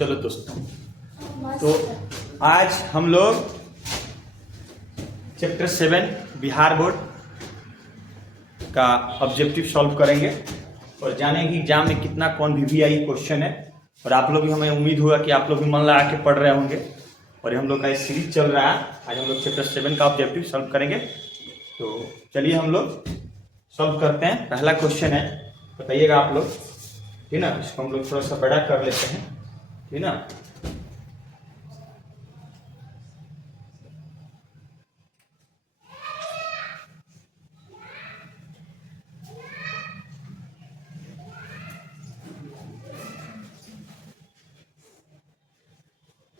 चलो दोस्तों, तो आज हम लोग चैप्टर 7 बिहार बोर्ड का ऑब्जेक्टिव सॉल्व करेंगे और जानेंगे एग्जाम में कितना कौन VVI क्वेश्चन है। और आप लोग भी, हमें उम्मीद हुआ कि आप लोग भी मन लगा के पढ़ रहे होंगे। और हम लोग का एक सीरीज चल रहा है, आज हम लोग चैप्टर 7 का ऑब्जेक्टिव सॉल्व करेंगे। तो चलिए हम लोग सॉल्व करते हैं। पहला क्वेश्चन है, बताइएगा आप लोग, ठीक ना। इसको हम लोग थोड़ा सा बड़ा कर लेते हैं, ठीक ना।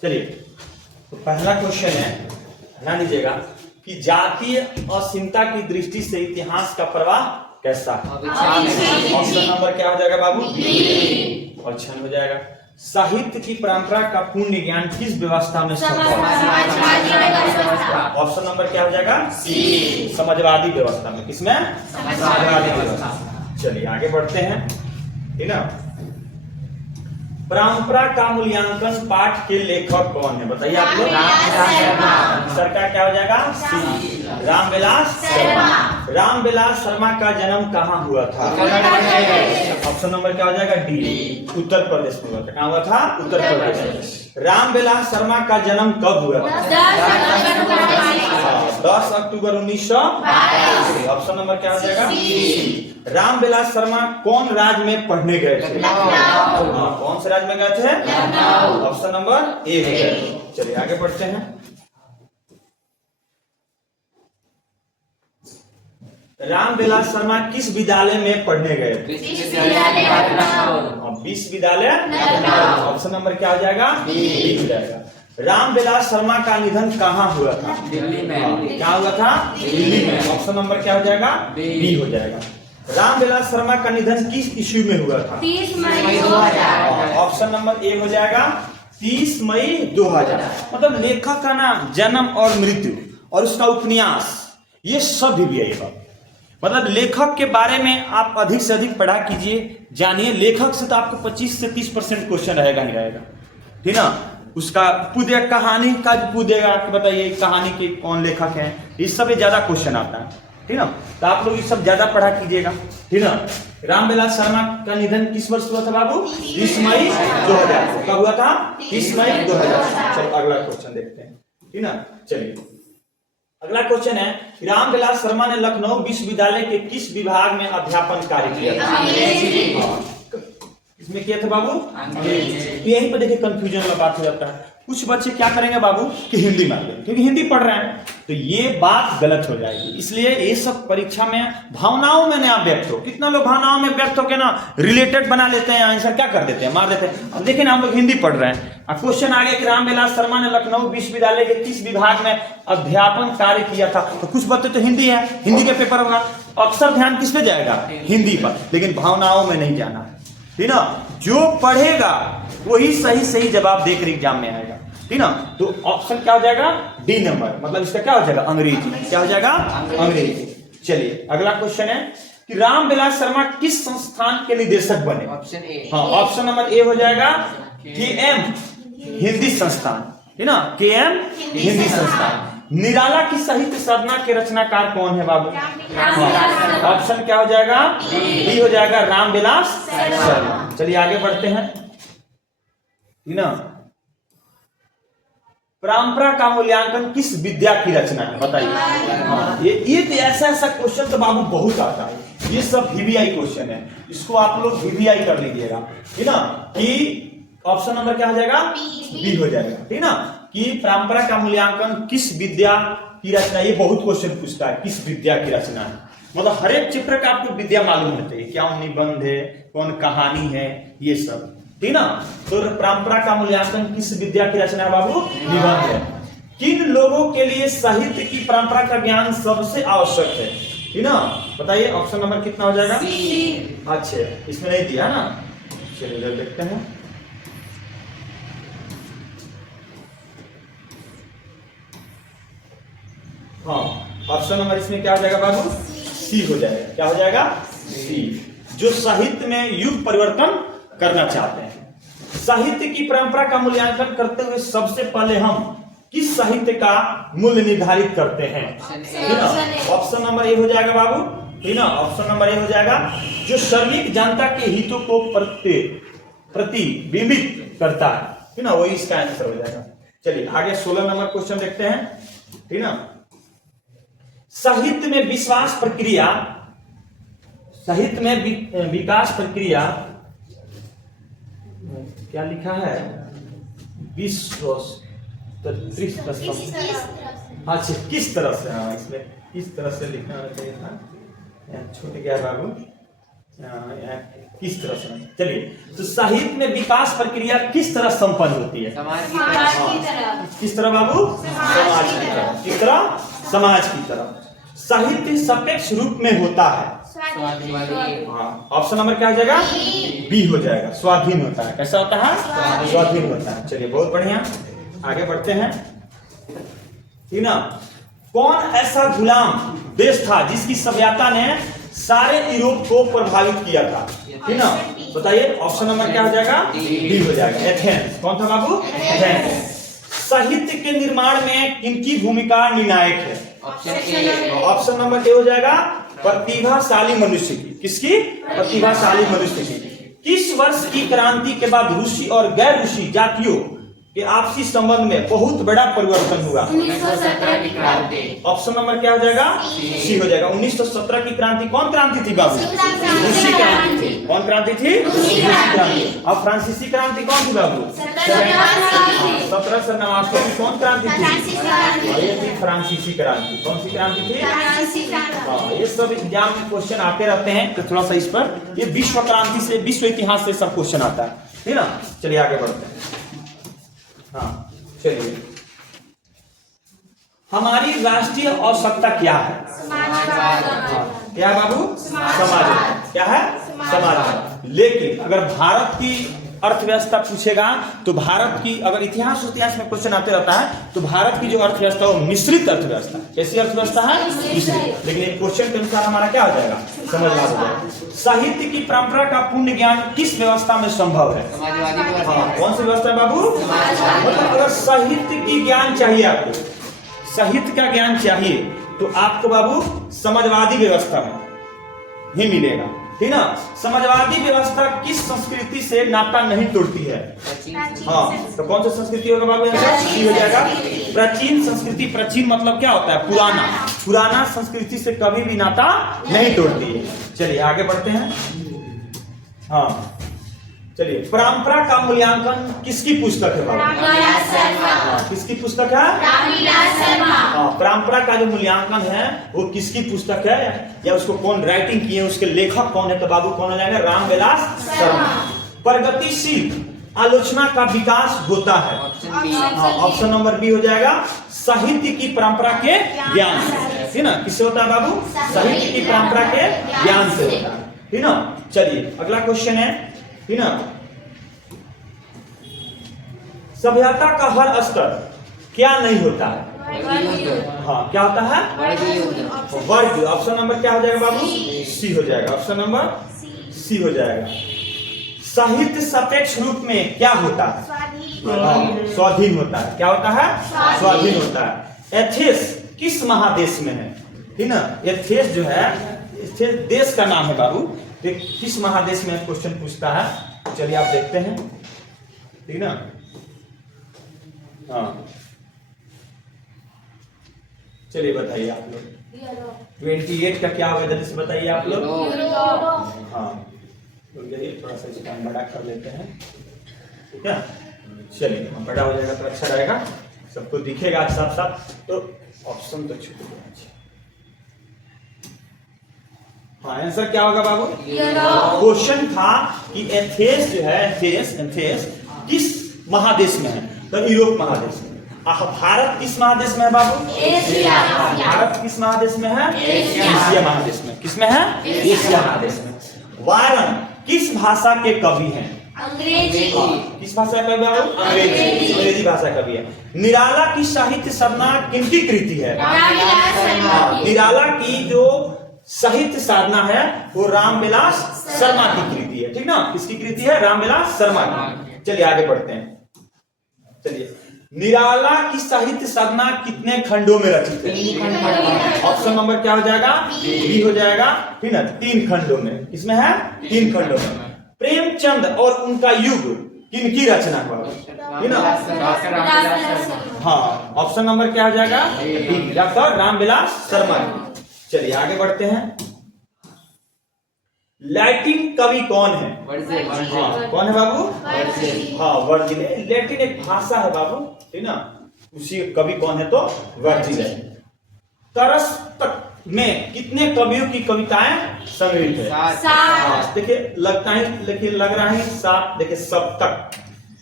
चलिए, तो पहला क्वेश्चन है, ध्यान दीजिएगा कि जातीय असीमता की दृष्टि से इतिहास का प्रवाह कैसा है। ऑप्शन नंबर क्या हो जाएगा बाबू? ऑप्शन हो जाएगा। साहित्य की परंपरा का पूर्ण ज्ञान किस व्यवस्था में संभव है? ऑप्शन नंबर क्या हो जाएगा? समाजवादी व्यवस्था में। किसमें? समाजवादी व्यवस्था। चलिए आगे बढ़ते हैं, ठीक ना। परंपरा का मूल्यांकन पाठ के लेखक कौन है? बताइए आप लोग। सरकार क्या हो जाएगा? रामविलास शर्मा। रामविलास शर्मा का जन्म कहाँ हुआ था? ऑप्शन नंबर क्या हो जाएगा? डी, उत्तर प्रदेश में हुआ था। कहाँ हुआ था? उत्तर प्रदेश। रामविलास शर्मा का जन्म कब हुआ था? 10 अक्टूबर 1922। ऑप्शन नंबर क्या हो जाएगा? रामविलास शर्मा कौन राज्य में पढ़ने गए थे? कौन से राज्य में गए थे? ऑप्शन नंबर ए है। चलिए आगे बढ़ते हैं। रामविलास शर्मा किस विद्यालय में पढ़ने गए? विश्वविद्यालय। ऑप्शन नंबर क्या हो जाएगा? डी हो जाएगा। रामविलास शर्मा का निधन कहाँ हुआ था? दिल्ली में। क्या हुआ था? दिल्ली में। ऑप्शन नंबर क्या हो जाएगा? डी हो जाएगा। रामविलास शर्मा का निधन किस ईस्वी में हुआ था? 30 मई 2000। ऑप्शन नंबर ए हो जाएगा 30 मई 2000। मतलब लेखक का नाम, जन्म और मृत्यु और उसका उपन्यास, ये सब VVI। मतलब लेखक के बारे में आप अधिक से अधिक पढ़ा कीजिए, जानिए। लेखक से तो आपको 25 से 30% क्वेश्चन रहेगा ही रहेगा, ठीक ना। उसका पूरे कहानी का पूछेगा, आपको बताइए कहानी के कौन लेखक है, इस सब ज्यादा क्वेश्चन आता है, ठीक ना। तो आप लोग ये सब ज्यादा पढ़ा कीजिएगा, ठीक ना। रामविलास शर्मा का निधन किस वर्ष हुआ था बाबू? 30 मई 2000। कब हुआ था? 30 मई 2000। चलो अगला क्वेश्चन देखते हैं, ठीक ना। चलिए अगला क्वेश्चन है, रामविलास शर्मा ने लखनऊ विश्वविद्यालय के किस विभाग में अध्यापन कार्य किया था? इसमें किया था बाबू? यहीं पर देखिए कंफ्यूजन वाला बात हो जाता है। कुछ बच्चे क्या करेंगे बाबू कि हिंदी मान लेंगे, क्योंकि हिंदी पढ़ रहे हैं, तो ये बात गलत हो जाएगी। इसलिए ये सब परीक्षा में भावनाओं में ना व्यक्त हो। कितना लोग भावनाओं में व्यक्त होकर ना रिलेटेड बना लेते हैं, आंसर क्या कर देते हैं, मार देते हैं। अब देखिए ना, हम लोग हिंदी पढ़ रहे हैं, क्वेश्चन आगे कि रामविलास शर्मा ने लखनऊ विश्वविद्यालय के किस विभाग में अध्यापन कार्य किया था, तो कुछ बच्चे तो हिंदी है, हिंदी का पेपर होगा, अक्सर ध्यान किस पे जाएगा? हिंदी पर। लेकिन भावनाओं में नहीं जाना, ठीक ना। जो पढ़ेगा वही सही सही जवाब देकर एग्जाम में आएगा, ठीक ना। तो ऑप्शन क्या हो जाएगा? D number. मतलब इसका क्या हो जाएगा? अंग्रेजी। क्या हो जाएगा? अंग्रेजी। चलिए अगला क्वेश्चन है कि रामविलास शर्मा किस संस्थान के निदेशक बने? Option A. हाँ, ऑप्शन नंबर ए हो जाएगा KM हिंदी संस्थान, है ना। KM हिंदी संस्थान। निराला की साहित्य साधना के रचनाकार कौन है बाबू? ऑप्शन क्या हो जाएगा? डी हो जाएगा रामविलास शर्मा। चलिए आगे बढ़ते हैं, ठीक ना। परंपरा का मूल्यांकन किस विद्या की रचना है? बताइए। हाँ, ये तो ऐसा क्वेश्चन तो बाबू बहुत आता है। ये सब VVI क्वेश्चन है, इसको आप लोग VVI कर लीजिएगा, ठीक ना। कि ऑप्शन नंबर क्या हो जाएगा? बी हो जाएगा, ठीक ना। कि परंपरा का मूल्यांकन किस विद्या की रचना, ये बहुत क्वेश्चन पूछता है, किस विद्या की रचना है। मतलब हर एक चैप्टर का आपको विद्या मालूम होना चाहिए, क्या निबंध है, कौन कहानी है, ये सब, ठीक ना। तो परंपरा का मूल्यांकन किस विद्या की रचना है बाबू? निबंध है। किन लोगों के लिए साहित्य की परंपरा का ज्ञान सबसे आवश्यक है, ठीक ना। बताइए ऑप्शन नंबर कितना हो जाएगा? अच्छा, इसमें नहीं दिया ना। चलिए देखते हैं। हाँ, ऑप्शन नंबर इसमें क्या हो जाएगा बाबू? सी हो जाएगा। क्या हो जाएगा? सी। जो साहित्य में युग परिवर्तन करना चाहते हैं। साहित्य की परंपरा का मूल्यांकन करते हुए सबसे पहले हम किस साहित्य का मूल्य निर्धारित करते हैं? ऑप्शन नंबर ए हो जाएगा बाबू, ठीक ना। ऑप्शन नंबर ए हो जाएगा जो सार्वजनिक जनता के हितों को प्रतिबिंबित करता है, ठीक ना, वही इसका आंसर हो जाएगा। चलिए आगे 16 नंबर क्वेश्चन देखते हैं, ठीक ना। साहित्य में विश्वास प्रक्रिया, साहित्य में विकास प्रक्रिया क्या लिखा है? विश्वास अच्छा किस तरह से, हाँ इसमें किस तरह से लिखना चाहिए था, छूट गया बाबू, किस तरह से। चलिए तो साहित्य में विकास प्रक्रिया किस तरह संपन्न होती है? समाज की तरह। किस तरह बाबू? समाज की तरह। किस तरह? समाज की तरह। साहित्य सापेक्ष रूप में होता है। हाँ, ऑप्शन नंबर क्या हो जाएगा? बी हो जाएगा, स्वाधीन होता है। कैसा होता है? स्वाधीन होता है। चलिए बहुत बढ़िया, आगे बढ़ते हैं, ठीक ना। कौन ऐसा गुलाम देश था जिसकी सभ्यता ने सारे यूरोप को प्रभावित किया था? ठीक ना, बताइए। ऑप्शन नंबर क्या हो जाएगा? डी हो जाएगा, एथेंस। कौन था बाबू? एथेंस। साहित्य के निर्माण में किनकी भूमिका निर्णायक है? ऑप्शन नंबर ए हो जाएगा, प्रतिभाशाली मनुष्य की। किसकी? प्रतिभाशाली मनुष्य की। किस वर्ष की क्रांति के बाद रूसी और गैर रूसी जातियों के आपसी संबंध में बहुत बड़ा परिवर्तन हुआ? 1917 की क्रांति। ऑप्शन नंबर क्या हो जाएगा? सी हो जाएगा। 1917 की क्रांति कौन क्रांति थी बाबू? रूसी क्रांति थी। कौन क्रांति थी? रूसी क्रांति। अब फ्रांसीसी क्रांति कौन थी बाबू? 1789 की कौन क्रांति थी? ये थी फ्रांसीसी क्रांति। कौन सी क्रांति थी? हाँ, ये सब एग्जाम में क्वेश्चन आते रहते हैं, तो थोड़ा सा इस पर, ये विश्व क्रांति से, विश्व इतिहास से सब क्वेश्चन आता है, ठीक ना। चलिए आगे बढ़ते हैं। हाँ चलिए, हमारी राष्ट्रीय आवश्यकता क्या है? हाँ, क्या है बाबू? समाज। क्या है? समाज। लेकिन अगर भारत की अर्थव्यवस्था पूछेगा तो भारत की, अगर इतिहास में क्वेश्चन आते रहता है, तो भारत की जो अर्थव्यवस्था वो मिश्रित अर्थव्यवस्था। कैसी अर्थव्यवस्था है? मिश्रित। लेकिन एक क्वेश्चन के अनुसार हमारा क्या हो जाएगा? समझदार। साहित्य की परंपरा का पूर्ण ज्ञान किस व्यवस्था में संभव है? हाँ, कौन सी व्यवस्था है बाबू? मतलब अगर साहित्य की ज्ञान चाहिए आपको, साहित्य का ज्ञान चाहिए, तो आपको बाबू समाजवादी व्यवस्था में ही मिलेगा, ठीक ना। समाजवादी व्यवस्था किस संस्कृति से नाता नहीं तोड़ती है? हाँ, तो कौन सी संस्कृति होगा बाबू? सी हो जाएगा, प्राचीन संस्कृति। प्राचीन मतलब क्या होता है? पुराना। पुराना संस्कृति से कभी भी नाता नहीं तोड़ती है। चलिए आगे बढ़ते हैं। हाँ चलिए, परंपरा का मूल्यांकन किसकी पुस्तक है बाबू? किसकी पुस्तक है? हाँ, परंपरा का जो मूल्यांकन है वो किसकी पुस्तक है, या उसको कौन राइटिंग किए, उसके लेखक कौन है? तो बाबू कौन हो जाएगा? रामविलास शर्मा। प्रगतिशील आलोचना का विकास होता है। ऑप्शन नंबर बी हो जाएगा, साहित्य की परंपरा के ज्ञान से, ठीक ना। किससे होता है बाबू? साहित्य की परंपरा के ज्ञान से होता है, ठीक ना। चलिए अगला क्वेश्चन है, ठीक ना। सभ्यता का हर स्तर क्या नहीं होता है? हाँ, क्या होता है? वर्ग। ऑप्शन नंबर क्या हो जाएगा बाबू? सी हो जाएगा। ऑप्शन नंबर सी हो जाएगा। साहित्य सापेक्ष रूप में क्या होता है? स्वाधीन होता है। क्या होता है? स्वाधीन होता है। एथेंस किस महादेश में है? ठीक ना, एथेंस जो है, एथेंस देश का नाम है बाबू। किस महादेश में क्वेश्चन पूछता है? चलिए आप देखते हैं, ठीक ना। हाँ चलिए बताइए आप लोग, 28 का क्या होगा? जल्दी से बताइए आप लोग। हाँ थोड़ा सा इसका हम बड़ा कर लेते हैं, ठीक है। चलिए बड़ा हो जाएगा तो अच्छा रहेगा, सबको दिखेगा साथ साथ। तो ऑप्शन तो छूट गया। हाँ, आंसर क्या होगा बाबू? क्वेश्चन था कि एथेंस जो है, एथेंस किस महादेश में है? तो यूरोप महादेश में। भारत किस महादेश में है बाबू? एशिया। भारत किस महादेश में है? एशिया महादेश में। किस में है? एशिया महादेश में। वारन किस भाषा के कवि हैं? अंग्रेजी। किस भाषा का कवि बाबू? अंग्रेजी भाषा कवि है। निराला की साहित्य साधना किनकी कृति है? निराला की जो साहित्य साधना है वो रामविलास शर्मा की कृति है, ठीक ना। किसकी कृति है? रामविलास शर्मा की। चलिए आगे बढ़ते हैं। चलिए, निराला की साहित्य साधना कितने खंडों में रचित है? ऑप्शन नंबर क्या हो जाएगा? बी हो जाएगा, ठीक ना, 3 खंडों में। किसमें है? 3 खंडों में। प्रेमचंद और उनका युग किनकी रचना है? ना, हाँ, ऑप्शन नंबर क्या हो जाएगा? B, doctor Ramvilas Sharma. चलिए आगे बढ़ते हैं। लैटिन कवि कौन है? हाँ, कौन है बाबू? हाँ, वर्जिल। लैटिन एक भाषा है बाबू, ठीक ना, उसी कवि कौन है? तो वर्जिल है। तरस तक में कितने कवियों की कविताएं संग्रहित है? 7। देखिए लगता है, लेकिन लग रहा है 7। देखिए सब तक,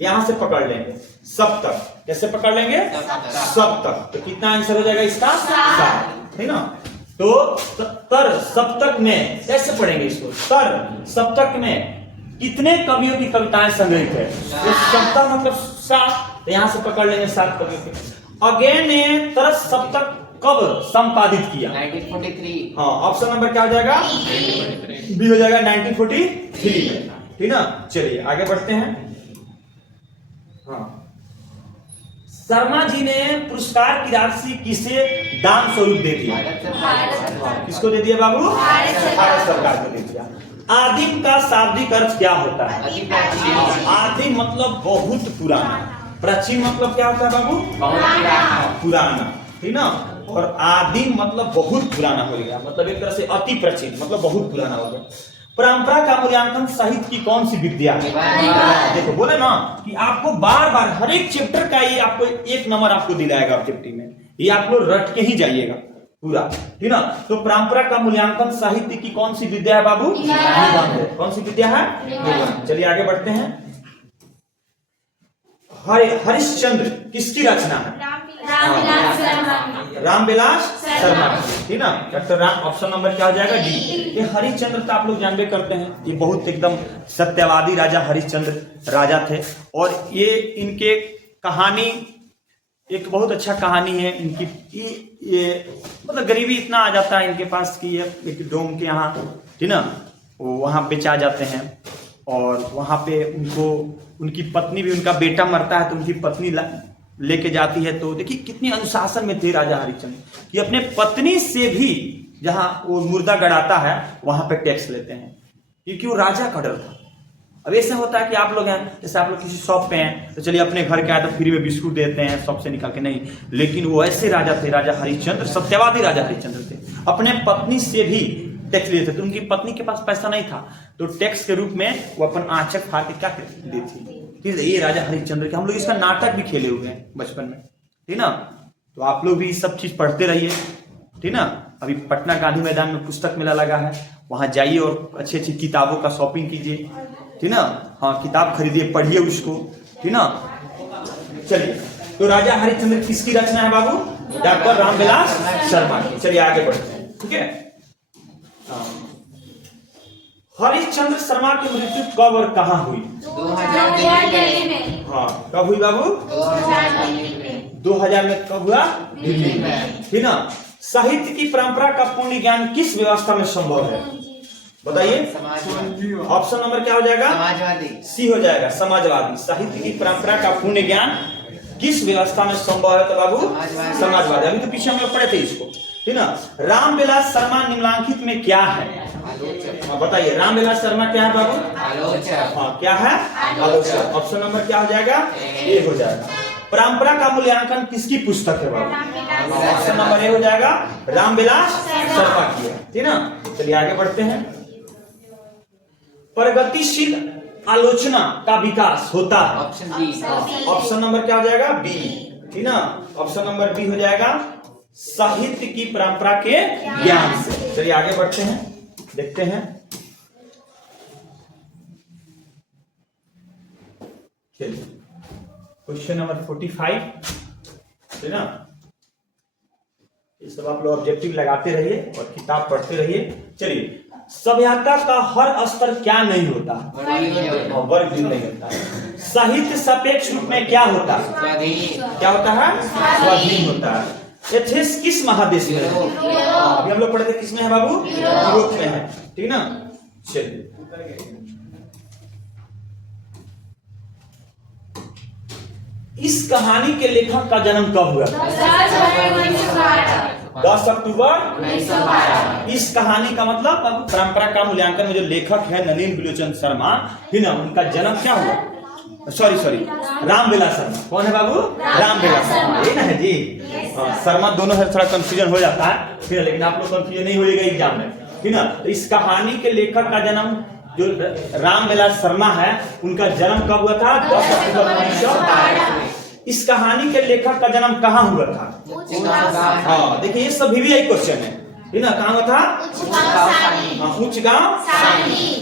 यहां से पकड़ लेंगे सब तक। कैसे पकड़ लेंगे? सब तक। तो कितना आंसर हो जाएगा इसका? 7, ठीक ना। तो तर सप्तक में कैसे पढ़ेंगे इसको? तर सप्तक में कितने कवियों की कविताएं संग्रहित है? तो सप्तक मतलब 7, तो यहां से पकड़ लेंगे 7 कवियों की। अगेन ने तर सप्तक कब संपादित किया? 1943। हाँ, ऑप्शन नंबर क्या हो जाएगा? बी हो जाएगा 1943 में, ठीक ना। चलिए आगे बढ़ते हैं। हाँ, शर्मा जी ने पुरस्कार की राशि किसे दान स्वरूप दे दिया? किसको दे दिया बाबू? भारत सरकार को दे दिया। आदिम का शाब्दिक अर्थ क्या होता है? आदिम मतलब बहुत पुराना, प्राचीन मतलब क्या होता है बाबू? पुराना, ठीक ना। और आदिम मतलब बहुत पुराना हो गया, मतलब एक तरह से अति प्राचीन, मतलब बहुत पुराना हो गया। परंपरा का मूल्यांकन साहित्य की कौन सी विद्या है? देखो बोले ना कि आपको बार बार हर एक चैप्टर का ये आपको 1 नंबर आपको दिलाएगा ऑब्जेक्टिव में, ये आप लोग रट के ही जाइएगा पूरा, ठीक ना। तो परंपरा का मूल्यांकन साहित्य की कौन सी विद्या है बाबू? निबंध। कौन सी विद्या है? निबंध। चलिए आगे बढ़ते हैं। हरिश्चंद्र किसकी रचना है? रामविलास शर्मा, ठीक ना। डॉक्टर राम, ऑप्शन नंबर क्या हो जाएगा? डी। ये हरिश्चंद्र तो आप लोग जानबे करते हैं, ये बहुत एकदम सत्यवादी राजा हरिश्चंद्र राजा थे। और ये इनके कहानी एक बहुत अच्छा कहानी है इनकी। ये मतलब गरीबी इतना आ जाता है इनके पास कि ये एक डोम के यहाँ, ठीक ना, वो वहाँ बेचा जाते हैं। और वहाँ पे उनको, उनकी पत्नी भी, उनका बेटा मरता है तो उनकी पत्नी लेके जाती है। तो देखिए कितनी अनुशासन में थे राजा हरिश्चंद्र कि अपने पत्नी से भी जहां वो मुर्दा गड़ाता है वहां पे टैक्स लेते हैं, क्योंकि वो राजा का डर था। अब ऐसा होता है कि आप लोग हैं, जैसे आप लोग किसी शॉप पे हैं तो चलिए अपने घर के आए तो फ्री में बिस्कुट देते हैं शॉप से निकाल के, नहीं। लेकिन वो ऐसे राजा थे, राजा हरिश्चंद्र, सत्यवादी राजा हरिश्चंद्र थे, अपने पत्नी से भी टैक्स लेते थे। तो उनकी पत्नी के पास पैसा नहीं था तो टैक्स के रूप में वो अपन आंचक फाड़ के क्या देती। ये राजा हरिश्चंद्र के हम लोग इसका नाटक भी खेले हुए हैं बचपन में, ठीक ना। तो आप लोग भी सब चीज पढ़ते रहिए, ठीक ना। अभी पटना गांधी मैदान में पुस्तक मेला लगा है, वहां जाइए और अच्छी अच्छी किताबों का शॉपिंग कीजिए, ठीक ना। हाँ, किताब खरीदिए, पढ़िए उसको, ठीक ना। चलिए, तो राजा हरिश्चंद्र किसकी रचना है बाबू? डॉक्टर रामविलास शर्मा की। चलिए आगे बढ़ते हैं, ठीक है। हरिश्चंद्र शर्मा की मृत्यु कब और कहां हुई? 2000 में। हाँ, कब हुई बाबू? 2000 में। कब हुआ? दिल्ली में, ठीक ना। साहित्य की परंपरा का पूर्ण ज्ञान किस व्यवस्था में संभव है? बताइए। ऑप्शन नंबर क्या हो जाएगा? समाजवादी। सी हो जाएगा, समाजवादी। साहित्य की परंपरा का पूर्ण ज्ञान किस व्यवस्था में संभव है? तो बाबू समाजवादी। अभी तो पीछे हम लोग पढ़े थे इसको, ठीक ना। रामविलास शर्मा निम्नलिखित में क्या है? बताइए, रामविलास शर्मा क्या है बाबू? आलोचक। हाँ, क्या है? आलोचक। ऑप्शन नंबर क्या हो जाएगा? ए हो जाएगा। परंपरा का मूल्यांकन किसकी पुस्तक है बाबू? ऑप्शन नंबर ए हो जाएगा, रामविलास शर्मा की है, ठीक ना। चलिए आगे बढ़ते हैं। प्रगतिशील आलोचना का विकास होता है? Option B. ऑप्शन नंबर क्या हो जाएगा? बी, ठीक ना। ऑप्शन नंबर बी हो जाएगा, साहित्य की परंपरा के ज्ञान से। चलिए आगे बढ़ते हैं, देखते हैं। चलिए क्वेश्चन नंबर 45, है ना। ये सब आप लोग ऑब्जेक्टिव लगाते रहिए और किताब पढ़ते रहिए। चलिए, सभ्यता का हर स्तर क्या नहीं होता? वर्ग नहीं होता है। साहित्य सापेक्ष रूप में क्या होता है? क्या होता है? स्वाधीन होता है। एथेंस किस महादेश में है? अभी हम लोग पढ़े थे, किसमें है बाबू? यूरोप में है, ठीक ना। चलिए इस कहानी के लेखक का जन्म कब हुआ था? 10 अक्टूबर 1912। इस कहानी का मतलब अब परंपरा का मूल्यांकन में जो लेखक है नलिन बिलोचन शर्मा, है ना, उनका जन्म क्या हुआ? सॉरी रामविलास शर्मा। कौन है बाबू? रामविलास शर्मा, ये ना है जी। शर्मा दोनों है, थोड़ा कंफ्यूजन हो जाता है, ठीक है, लेकिन आप लोग कंफ्यूजन नहीं होगा एग्जाम में, ठीक ना। तो इस कहानी के लेखक का जन्म जो रामविलास शर्मा है, उनका जन्म कब हुआ था? 10 अक्टूबर 1912। इस कहानी के लेखक का जन्म कहाँ हुआ था? हाँ देखिए, ये सब VVI क्वेश्चन है ना। कहाँ हुआ था? उच्च गांव।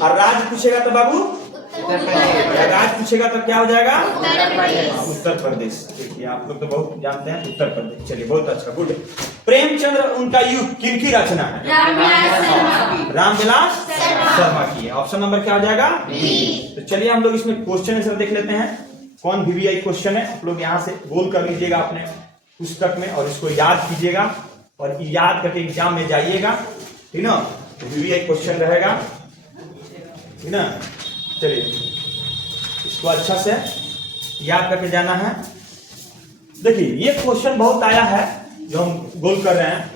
और राज्य पूछेगा तो बाबू राज्य पूछेगा तो क्या हो जाएगा? उत्तर प्रदेश। देखिए आप लोग तो बहुत जानते हैं उत्तर प्रदेश। चलिए बहुत अच्छा, गुड। प्रेमचंद्र उनका युग किनकी रचना है? रामविलास शर्मा की है। ऑप्शन नंबर क्या हो जाएगा? तो चलिए हम लोग इसमें क्वेश्चन आंसर देख लेते हैं। कौन VVI क्वेश्चन है, आप लोग यहाँ से गोल कर लीजिएगा अपने पुस्तक में और इसको याद कीजिएगा और याद करके एग्जाम में जाइएगा, ठीक ना। तो VVI क्वेश्चन रहेगा, ठीक ना। चलिए इसको अच्छा से याद करके जाना है। देखिए ये क्वेश्चन बहुत आया है जो हम गोल कर रहे हैं।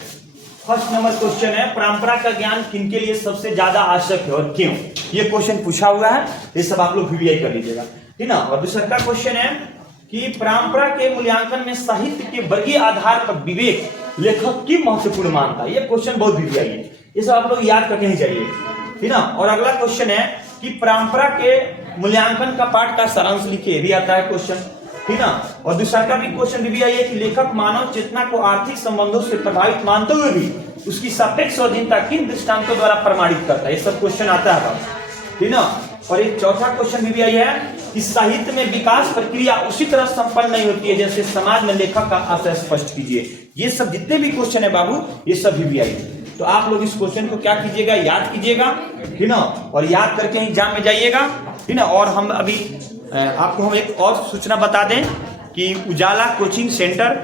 फर्स्ट नंबर क्वेश्चन है, परंपरा का ज्ञान किनके लिए सबसे ज्यादा आवश्यक है और क्यों? ये क्वेश्चन पूछा हुआ है, ये सब आप लोग VVI कर लीजिएगा, ठीक ना। और दूसरा का क्वेश्चन है कि परंपरा के मूल्यांकन में साहित्य के वर्गीय आधार पर विवेक लेखक की महत्वपूर्ण मानता है। ये क्वेश्चन बहुत VVI है, ये सब आप लोग याद करके ही जाइए, ठीक ना। और अगला क्वेश्चन है कि परंपरा के मूल्यांकन का पाठ का सारांश लिखिए, भी आता है क्वेश्चन, ठीक ना। और दूसरा का भी क्वेश्चन VVI है कि लेखक मानव चेतना को आर्थिक संबंधों से प्रभावित मानते हुए भी उसकी सापेक्ष स्वाधीनता किन दृष्टांतों द्वारा प्रमाणित करता है। ये सब क्वेश्चन आता है, ठीक ना। और एक चौथा क्वेश्चन VVI है कि साहित्य में विकास प्रक्रिया उसी तरह संपन्न नहीं होती है जैसे समाज में लेखक का आशय स्पष्ट कीजिए। ये सब जितने भी क्वेश्चन है बाबू, ये सब VVI है। तो आप लोग इस क्वेश्चन को क्या कीजिएगा? याद कीजिएगा, ठीक ना। और याद करके एग्जाम में जाइएगा, ठीक ना। और हम अभी आपको हम एक और सूचना बता दें कि उजाला कोचिंग सेंटर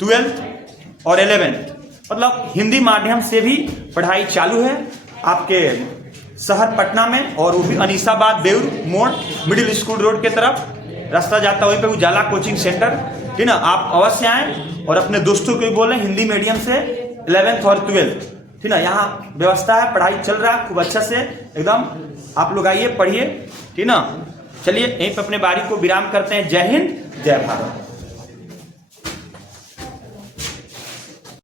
12th और 11th मतलब हिंदी माध्यम से भी पढ़ाई चालू है आपके शहर पटना में, और वो भी अनीसाबाद बेउर मोड़ मिडिल स्कूल रोड के तरफ रास्ता जाता है, वहीं पे उजाला कोचिंग सेंटर, ठीक ना। आप अवश्य आएँ और अपने दोस्तों को भी बोलें हिंदी मीडियम से 11th और 12th, ठीक ना। यहाँ व्यवस्था है, पढ़ाई चल रहा है खूब अच्छा से एकदम। आप लोग आइए, पढ़िए, ठीक ना। चलिए यहीं पे अपने बारी को विराम करते हैं। जय हिंद, जय भारत।